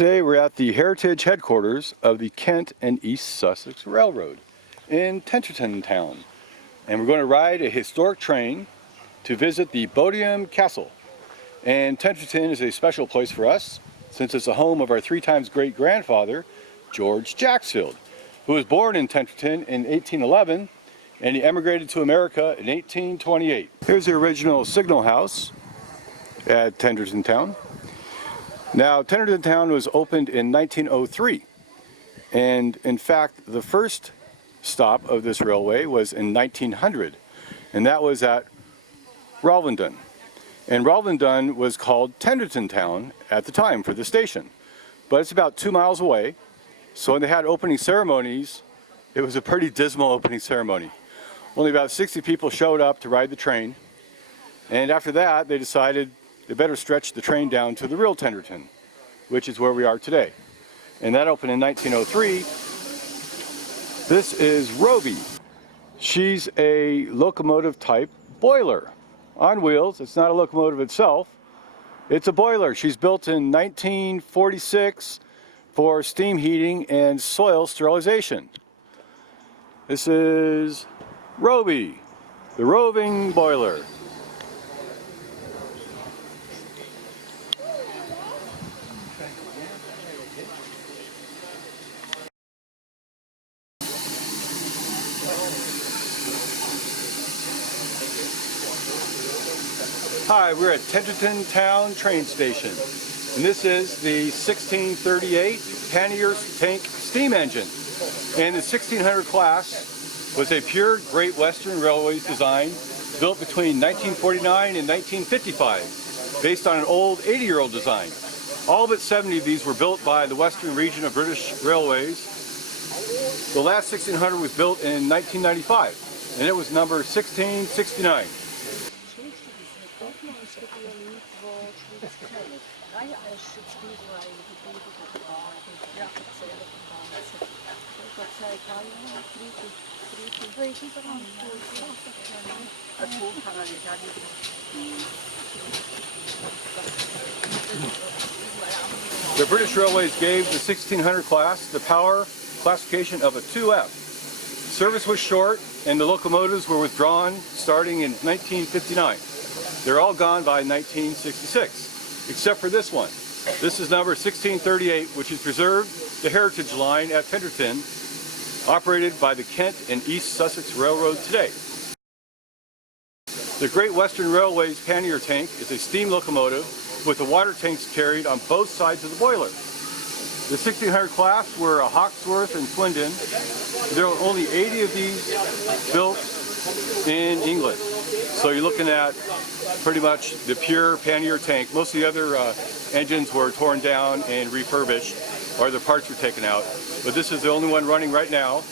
Today we're at the heritage headquarters of the Kent and East Sussex Railroad in Tenterden Town. And we're going to ride a historic train to visit the Bodiam Castle. And Tenterden is a special place for us since it's the home of our 3-times great-grandfather, George Jacksfield, who was born in Tenterden in 1811 and he emigrated to America in 1828. Here's the original signal house at Tenterden Town. Now, Tenterden Town was opened in 1903, and in fact, the first stop of this railway was in 1900, and that was at Rother. And Rother was called Tenterden Town at the time for the station, but it's about 2 miles away, so when they had opening ceremonies, it was a pretty dismal opening ceremony. Only about 60 people showed up to ride the train, and after that, they decided they better stretch the train down to the real Tenterden, which is where we are today. And that opened in 1903. This is Roby. She's a locomotive type boiler on wheels. It's not a locomotive itself. It's a boiler. She's built in 1946 for steam heating and soil sterilization. This is Roby, the roving boiler. Hi, we're at Tenterden Town train station, and this is the 1638 pannier tank steam engine. And the 1600 class was a pure Great Western Railways design built between 1949 and 1955, based on an old 80-year-old design. All but 70 of these were built by the Western region of British Railways. The last 1600 was built in 1995, and it was number 1669. The British Railways gave the 1600 class the power classification of a 2F. Service was short and the locomotives were withdrawn starting in 1959. They're all gone by 1966, except for this one. This is number 1638, which has preserved the heritage line at Tenterden, operated by the Kent and East Sussex Railroad today. The Great Western Railway's pannier tank is a steam locomotive with the water tanks carried on both sides of the boiler. The 1600 class were a Hawksworth and Swindon. There are only 80 of these built in England. So you're looking at pretty much the pure pannier tank. Most of the other engines were torn down and refurbished, or the parts were taken out. But this is the only one running right now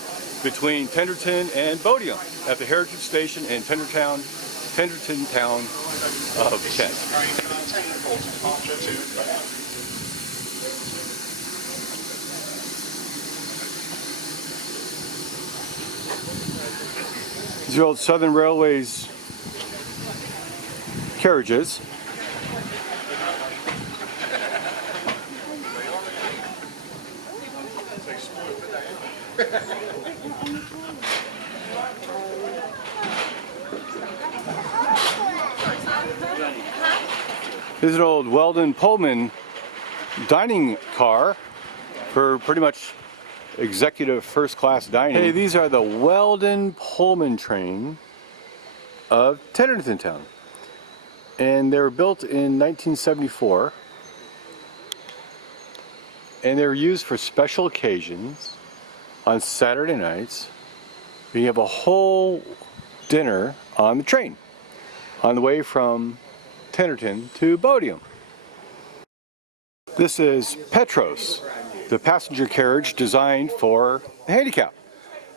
between Tenterden and Bodiam at the Heritage Station in Tenterden Town of Kent. These are old Southern Railways carriages. This is an old Weldon Pullman dining car for pretty much executive first-class dining. Hey, these are the Weldon Pullman train of Tenterden Town. And they were built in 1974. And they were used for special occasions on Saturday nights. You have a whole dinner on the train on the way from Tenterden to Bodiam. This is Petros, the passenger carriage designed for the handicap.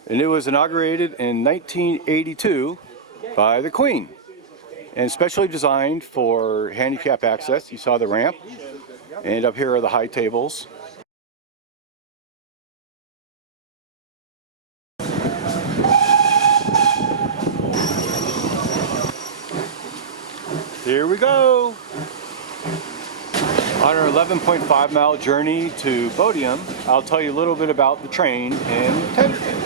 And it was inaugurated in 1982 by the Queen. and specially designed for handicap access. You saw the ramp, and up here are the high tables. Here we go! On our 11.5-mile journey to Bodiam, I'll tell you a little bit about the train in Tenterden.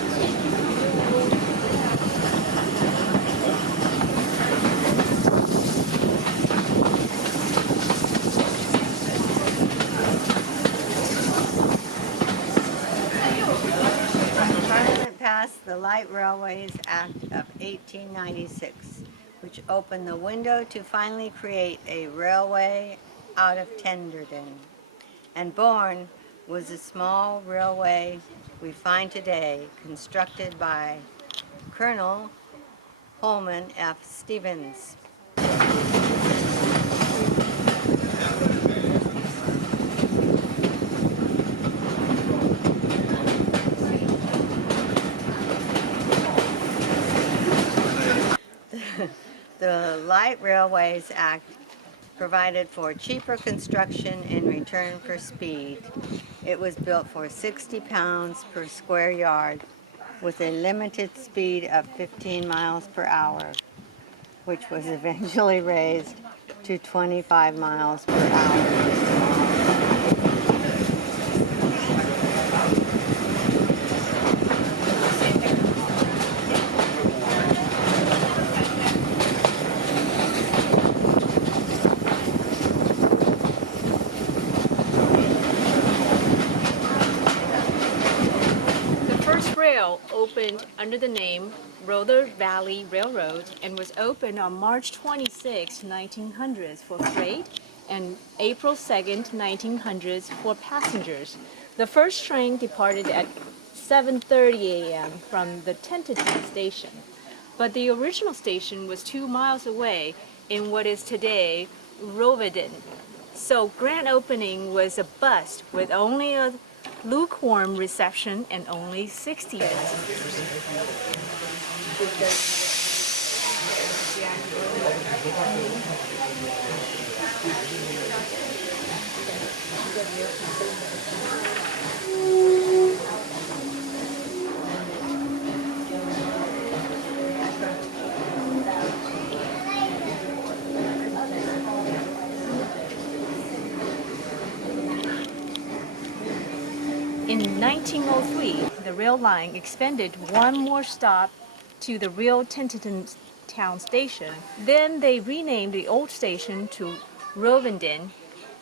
Parliament passed the Light Railways Act of 1896, which opened the window to finally create a railway out of Tenterden. And born was the small railway we find today, constructed by Colonel Holman F. Stevens. The Light Railways Act provided for cheaper construction in return for speed. It was built for 60 pounds per square yard with a limited speed of 15 miles per hour, which was eventually raised to 25 miles per hour. Opened under the name Rother Valley Railroad and was opened on March 26, 1900 for freight and April 2nd, 1900 for passengers. The first train departed at 7:30 a.m. from the Tenterden station, but the original station was 2 miles away in what is today Rother. So grand opening was a bust with only a lukewarm reception and only 60 passengers. In 1903, the rail line expanded one more stop to the real Tenterden Town Station. Then they renamed the old station to Rother.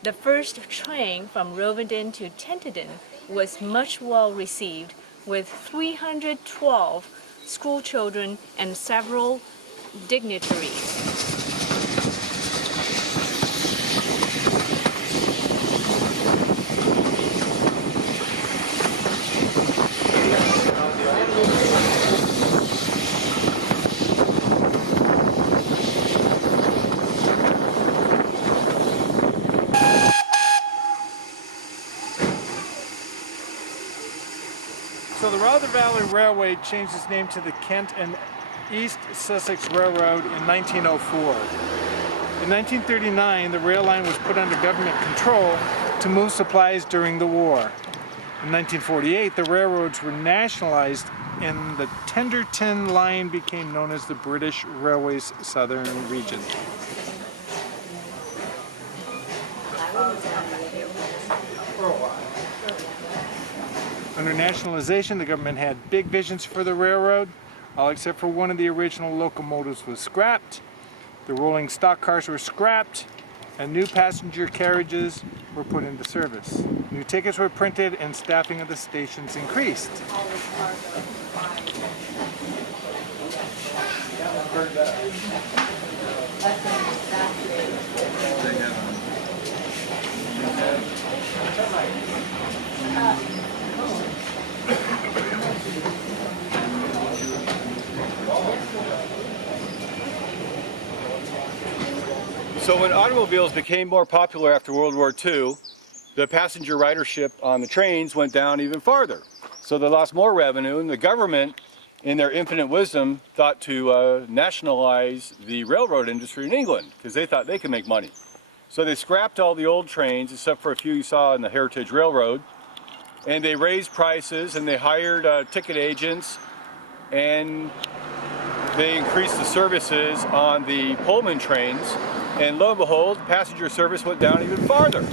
The first train from Rother to Tenterden was much well received, with 312 school children and several dignitaries. So the Rother Valley Railway changed its name to the Kent and East Sussex Railroad in 1904. In 1939, the rail line was put under government control to move supplies during the war. In 1948, the railroads were nationalized and the Tenterden line became known as the British Railways Southern Region. Under nationalization, the government had big visions for the railroad. All except for one of the original locomotives was scrapped. The rolling stock cars were scrapped, and new passenger carriages were put into service. New tickets were printed, and staffing of the stations increased. So when automobiles became more popular after World War II, the passenger ridership on the trains went down even farther. So they lost more revenue, and the government in their infinite wisdom, thought to nationalize the railroad industry in England because they thought they could make money. So they scrapped all the old trains, except for a few you saw in the Heritage Railroad, and they raised prices and they hired ticket agents, and they increased the services on the Pullman trains, and lo and behold, passenger service went down even farther.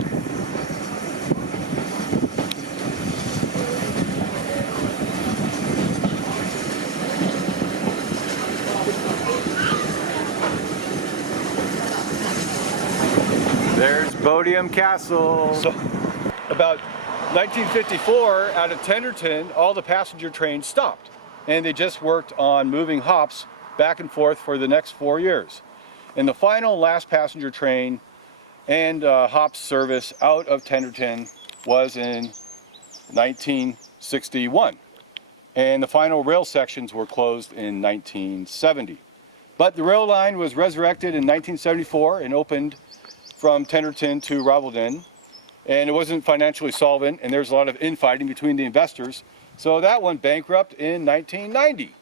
There's Bodiam Castle. So, about 1954, out of Tenterden, all the passenger trains stopped, and they just worked on moving hops back and forth for the next 4 years. And the final last passenger train and hops service out of Tenterden was in 1961. And the final rail sections were closed in 1970. But the rail line was resurrected in 1974 and opened from Tenterden to Rother, and it wasn't financially solvent, and there's a lot of infighting between the investors, so that went bankrupt in 1990.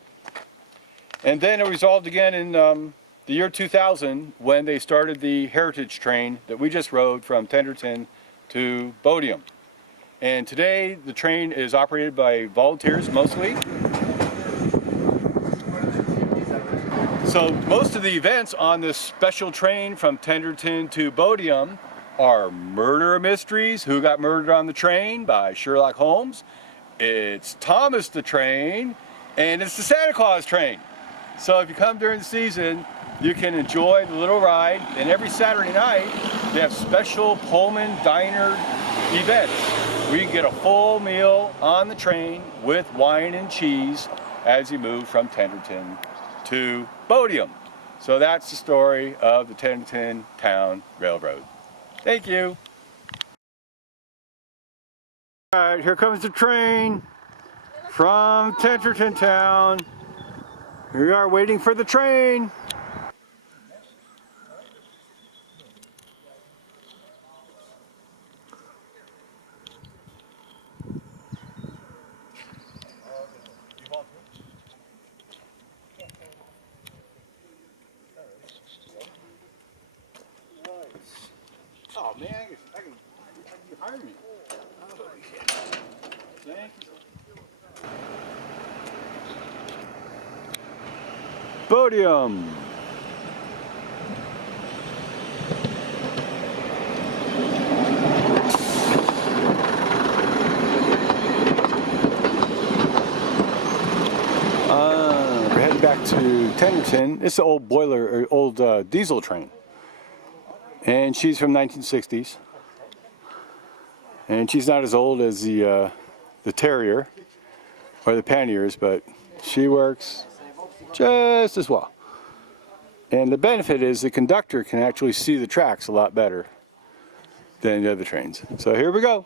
And then it resolved again in the year 2000 when they started the Heritage train that we just rode from Tenterden to Bodiam. And today the train is operated by volunteers mostly. So most of the events on this special train from Tenterden to Bodiam are murder mysteries. Who got murdered on the train? By Sherlock Holmes. It's Thomas the Train, and it's the Santa Claus train. So if you come during the season, you can enjoy the little ride, and every Saturday night they have special Pullman diner events where you can get a full meal on the train with wine and cheese as you move from Tenterden to Bodiam. So that's the story of the Tenterden Town Railroad. Thank you. All right, here comes the train from Tenterden Town. Here we are waiting for the train. Oh man, I can you hire me. Thank you. Bodiam. We're heading back to Tenterden. It's an old boiler, or old diesel train. And she's from 1960s. And she's not as old as the Terrier or the Panniers, but she works just as well. And the benefit is the conductor can actually see the tracks a lot better than the other trains. So here we go.